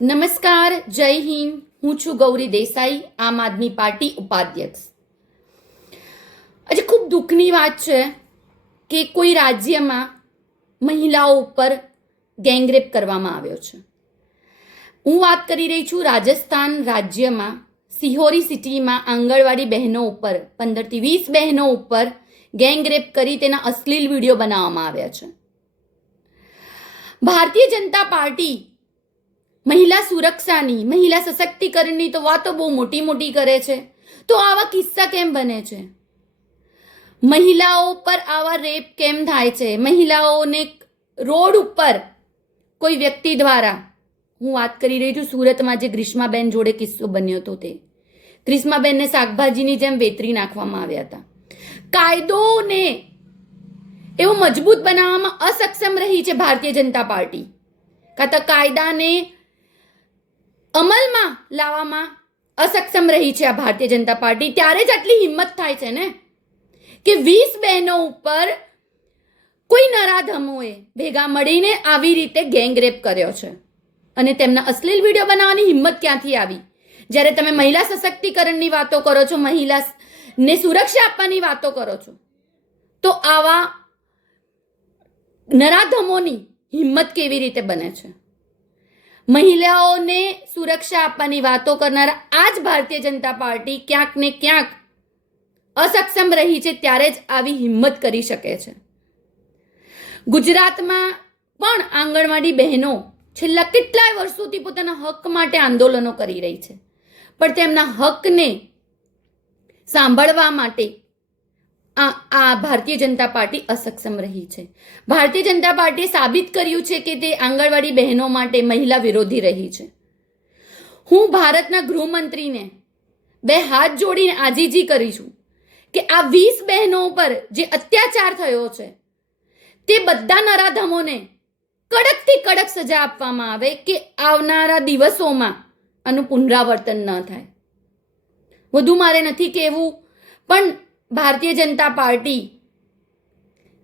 નમસ્કાર, જય હિન્દ. હું છું ગૌરી દેસાઈ, આમ આદમી પાર્ટી ઉપાધ્યક્ષ. આજે ખૂબ દુઃખની વાત છે કે કોઈ રાજ્યમાં મહિલાઓ ઉપર ગેંગરેપ કરવામાં આવ્યો છે. હું વાત કરી રહી છું રાજસ્થાન રાજ્યમાં સિહોરી સિટીમાં આંગણવાડી બહેનો ઉપર 15થી 20 બહેનો ઉપર ગેંગરેપ કરી તેના અશ્લીલ વિડીયો બનાવવામાં આવ્યા છે. ભારતીય જનતા પાર્ટી મહિલા સુરક્ષાની, મહિલા સશક્તિકરણની તો વાતો બહુ મોટી મોટી કરે છે, તો આવા કિસ્સા કેમ બને છે? મહિલાઓ પર આવા રેપ કેમ થાય છે? મહિલાઓને રોડ ઉપર કોઈ વ્યક્તિ દ્વારા, હું વાત કરી રહી છું સુરતમાં જે ગ્રીષ્માબેન જોડે કિસ્સો બન્યો હતો, તે ગ્રીષ્માબેનને શાકભાજીની જેમ વેતરી નાખવામાં આવ્યા હતા. કાયદોને એવો મજબૂત બનાવવામાં અસક્ષમ રહી છે ભારતીય જનતા પાર્ટી, કાં તો કાયદાને અમલમાં લાવવામાં અસક્ષમ રહી છે આ ભારતીય જનતા પાર્ટી. ત્યારે જ આટલી હિંમત થાય છે ને કે 20 બહેનો ઉપર કોઈ નરાધમોએ ભેગા મળીને આવી રીતે ગેંગરેપ કર્યો છે. અને તેમના અશ્લીલ વિડીયો બનાવવાની હિંમત ક્યાંથી આવી? જ્યારે તમે મહિલા સશક્તિકરણની વાતો કરો છો, મહિલાને સુરક્ષા આપવાની વાતો કરો છો, તો આવા નરાધમોની હિંમત કેવી રીતે બને છે? મહિલાઓને સુરક્ષા આપવાની વાતો કરનારા આ જ ભારતીય જનતા પાર્ટી ક્યાંક ને ક્યાંક અસક્ષમ રહી છે, ત્યારે જ આવી હિંમત કરી શકે છે. ગુજરાતમાં પણ આંગણવાડી બહેનો છેલ્લા કેટલાય વર્ષોથી પોતાના હક માટે આંદોલનો કરી રહી છે, પણ તેમના હકને સાંભળવા માટે આ ભારતીય જનતા પાર્ટી અસક્ષમ રહી છે. ભારતીય જનતા પાર્ટીએ સાબિત કર્યું છે કે તે આંગણવાડી બહેનો માટે મહિલા વિરોધી રહી છે. હું ભારતના ગૃહમંત્રીને 2 હાથ જોડીને આજીજી કરીશું કે આ 20 બહેનો પર જે અત્યાચાર થયો છે તે બધા નરાધમોને કડકથી કડક સજા આપવામાં આવે, કે આવનારા દિવસોમાં આનું પુનરાવર્તન ન થાય. વધુ મારે નથી કહેવું, પણ ભારતીય જનતા પાર્ટી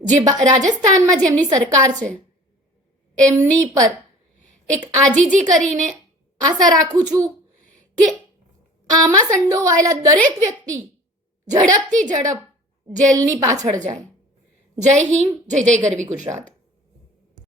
જે રાજસ્થાનમાં જેમની સરકાર છે એમની પર એક આજીજી કરીને આશા રાખું છું કે આમાં સંડોવાયેલા દરેક વ્યક્તિ ઝડપથી ઝડપ જેલની પાછળ જાય. જય હિન્દ, જય જય ગરવી ગુજરાત.